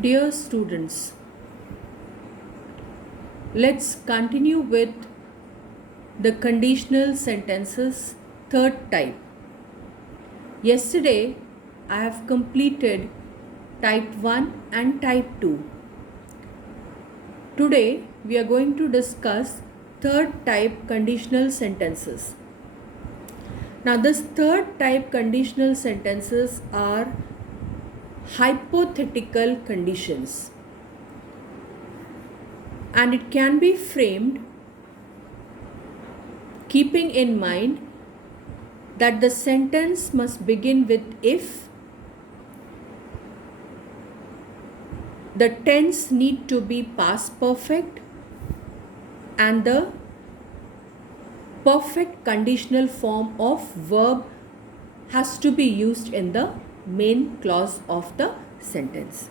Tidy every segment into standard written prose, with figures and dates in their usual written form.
Dear students, let's continue with the conditional sentences third type. Yesterday, I have completed type 1 and type 2. Today, we are going to discuss third type conditional sentences. Now, this third type conditional sentences are hypothetical conditions, and it can be framed keeping in mind that the sentence must begin with if, the tense need to be past perfect, and the perfect conditional form of verb has to be used in the main clause of the sentence.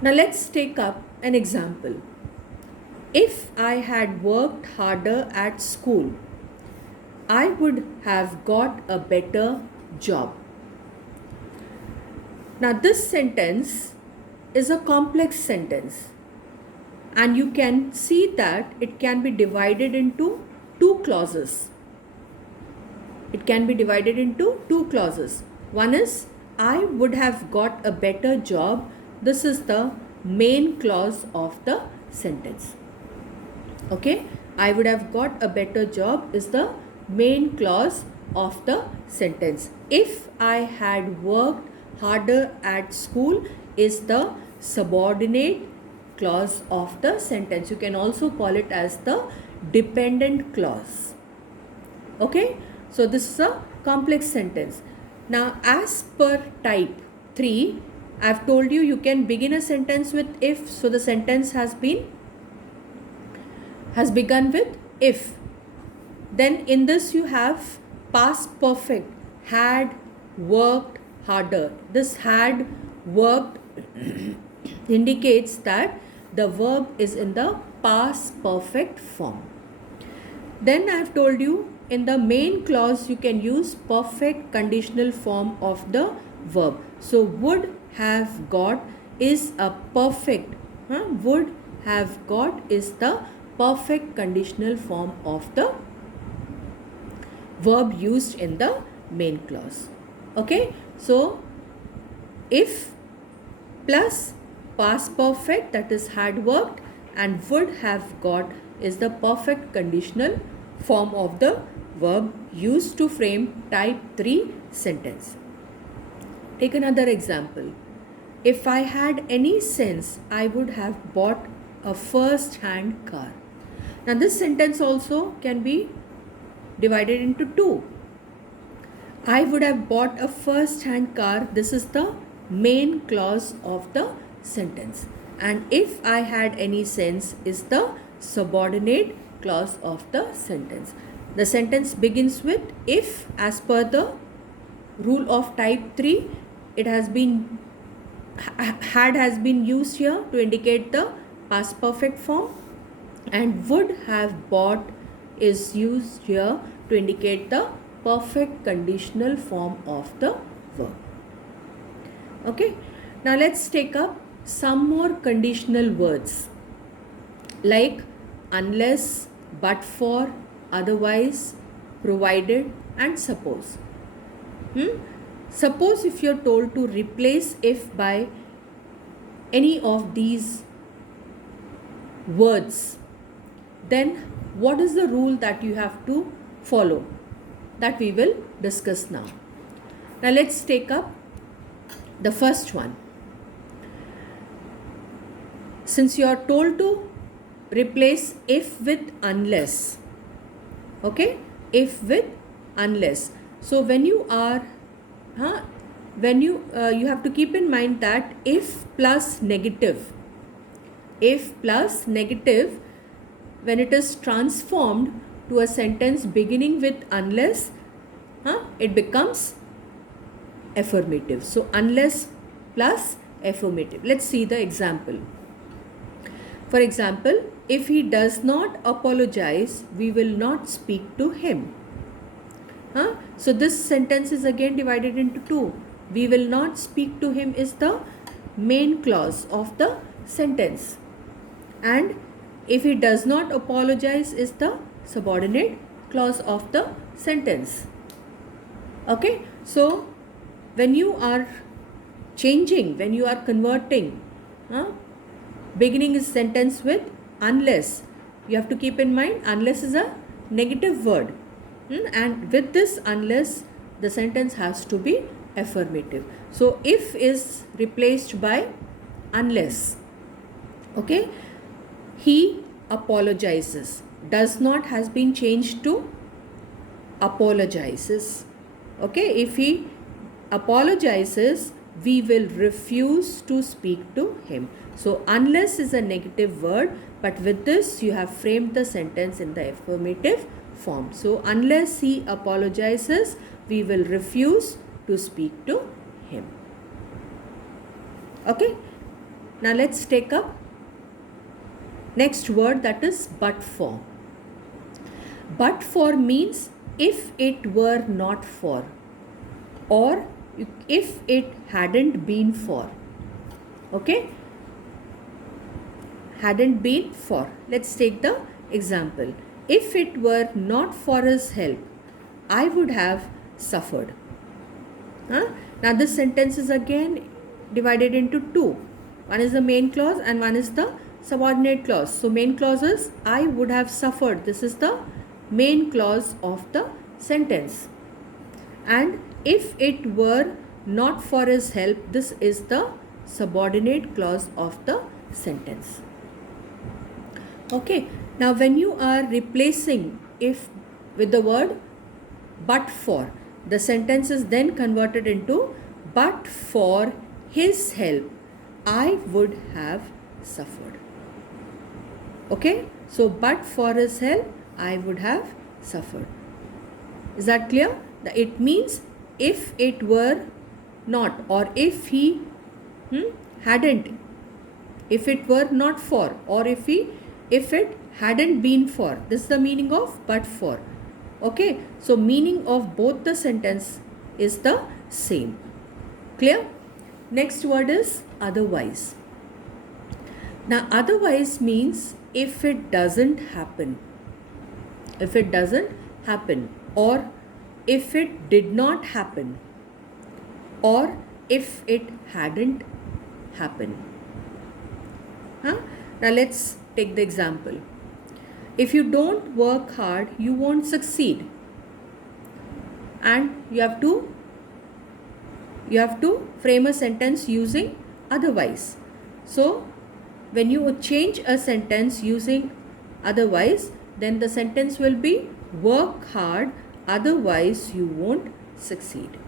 Now let's take up an example. If I had worked harder at school, I would have got a better job. Now this sentence is a complex sentence, and you can see that it can be divided into two clauses. One is I would have got a better job. This is the main clause of the sentence. Okay, I would have got a better job is the main clause of the sentence. If I had worked harder at school is the subordinate clause of the sentence. You can also call it as the dependent clause. Okay, so this is a complex sentence. Now, as per type 3, I have told you can begin a sentence with if. So the sentence has begun with if. Then in this you have past perfect, had worked harder. This had worked indicates that the verb is in the past perfect form. Then I have told you in the main clause you can use perfect conditional form of the verb. So would have got is a perfect, would have got is the perfect conditional form of the verb used in the main clause. Okay, so if plus past perfect, that is had worked, and would have got is the perfect conditional form of the verb used to frame type 3 sentence. Take another example. If I had any sense, I would have bought a first-hand car. Now this sentence also can be divided into two. I would have bought a first-hand car. This is the main clause of the sentence. And if I had any sense is the subordinate clause of the sentence. The sentence begins with if. As per the rule of type 3, it has been used here to indicate the past perfect form, and would have bought is used here to indicate the perfect conditional form of the verb. Okay, now let's take up some more conditional words like unless, but for, otherwise, provided, and suppose. Suppose if you're told to replace if by any of these words, then what is the rule that you have to follow? That we will discuss now. Now let's take up the first one. Since you are told to replace if with unless, okay, if with unless. So when you are you have to keep in mind that if plus negative, when it is transformed to a sentence beginning with unless, it becomes affirmative. So unless plus affirmative. Let's see the example. For example, if he does not apologize, we will not speak to him. So this sentence is again divided into two. We will not speak to him is the main clause of the sentence, and if he does not apologize is the subordinate clause of the sentence. Okay, so when you are changing, when you are converting, beginning is sentence with unless. You have to keep in mind unless is a negative word, and with this unless the sentence has to be affirmative. So if is replaced by unless. Okay, he apologizes. Does not has been changed to apologizes. Okay, if he apologizes, we will refuse to speak to him. So unless is a negative word, but with this you have framed the sentence in the affirmative form. So unless he apologizes, we will refuse to speak to him. Okay, now let's take up next word, that is but for. But for means if it were not for, or if it hadn't been for. Okay, hadn't been for. Let's take the example. If it were not for his help, I would have suffered. Now this sentence is again divided into two. One is the main clause and one is the subordinate clause. So main clause is I would have suffered. This is the main clause of the sentence. And if it were not for his help, this is the subordinate clause of the sentence. Okay, now when you are replacing if with the word but for, the sentence is then converted into but for his help, I would have suffered. Okay, so but for his help, I would have suffered. Is that clear? It means if it were not, or if he hadn't, if it were not for, or if it hadn't been for. This is the meaning of but for. Okay, so meaning of both the sentence is the same. Clear? Next word is otherwise. Now otherwise means if it doesn't happen. If it doesn't happen, or if it did not happen, or if it hadn't happened. Now let's take the example. If you don't work hard, you won't succeed. And you have to frame a sentence using otherwise. So when you change a sentence using otherwise, then the sentence will be work hard, otherwise you won't succeed.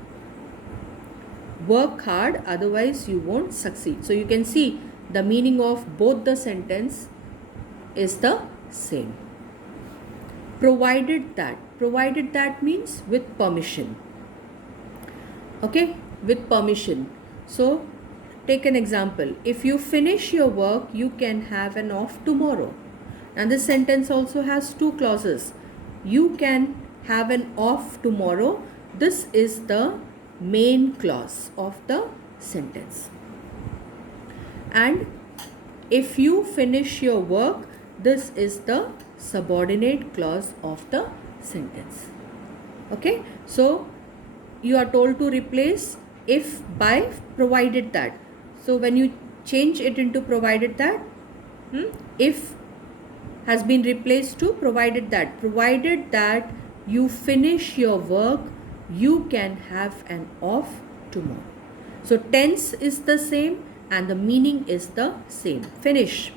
Work hard, otherwise you won't succeed. So you can see the meaning of both the sentence is the same. Provided that means with permission. Okay, with permission. So take an example. If you finish your work, you can have an off tomorrow. And this sentence also has two clauses. You can have an off tomorrow. This is the main clause of the sentence. And if you finish your work, this is the subordinate clause of the sentence. Okay, so you are told to replace if by provided that. So when you change it into provided that, if has been replaced to provided that you finish your work, you can have an off tomorrow. So tense is the same and the meaning is the same. Finish,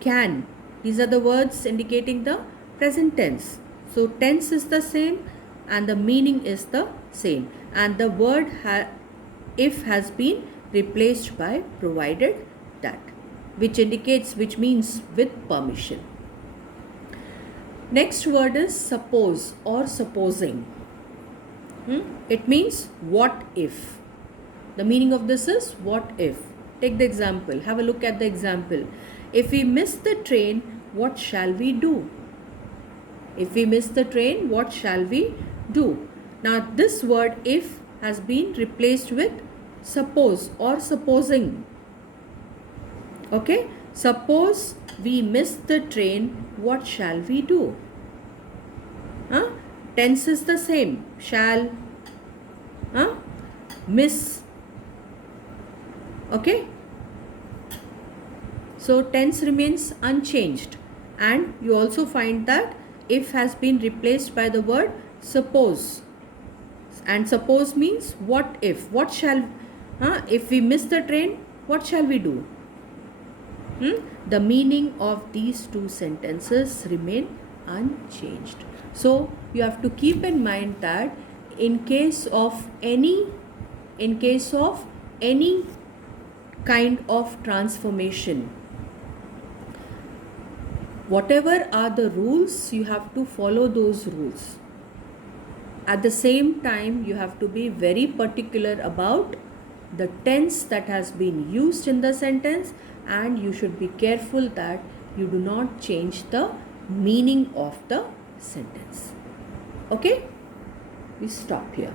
can, these are the words indicating the present tense. So tense is the same and the meaning is the same, and the word if has been replaced by provided that, which means with permission. Next word is suppose or supposing. It means what if. The meaning of this is what if. Take the example. Have a look at the example. If we miss the train, what shall we do? If we miss the train, what shall we do? Now this word if has been replaced with suppose or supposing. Okay, suppose we miss the train, what shall we do? Huh? Tense is the same, shall, huh? Miss. Okay, so tense remains unchanged, and you also find that if has been replaced by the word suppose, and suppose means what if, what shall, if we miss the train, what shall we do? The meaning of these two sentences remain unchanged. So you have to keep in mind that in case of any kind of transformation, whatever are the rules, you have to follow those rules. At the same time, you have to be very particular about the tense that has been used in the sentence, and you should be careful that you do not change the meaning of the sentence. Okay, we stop here.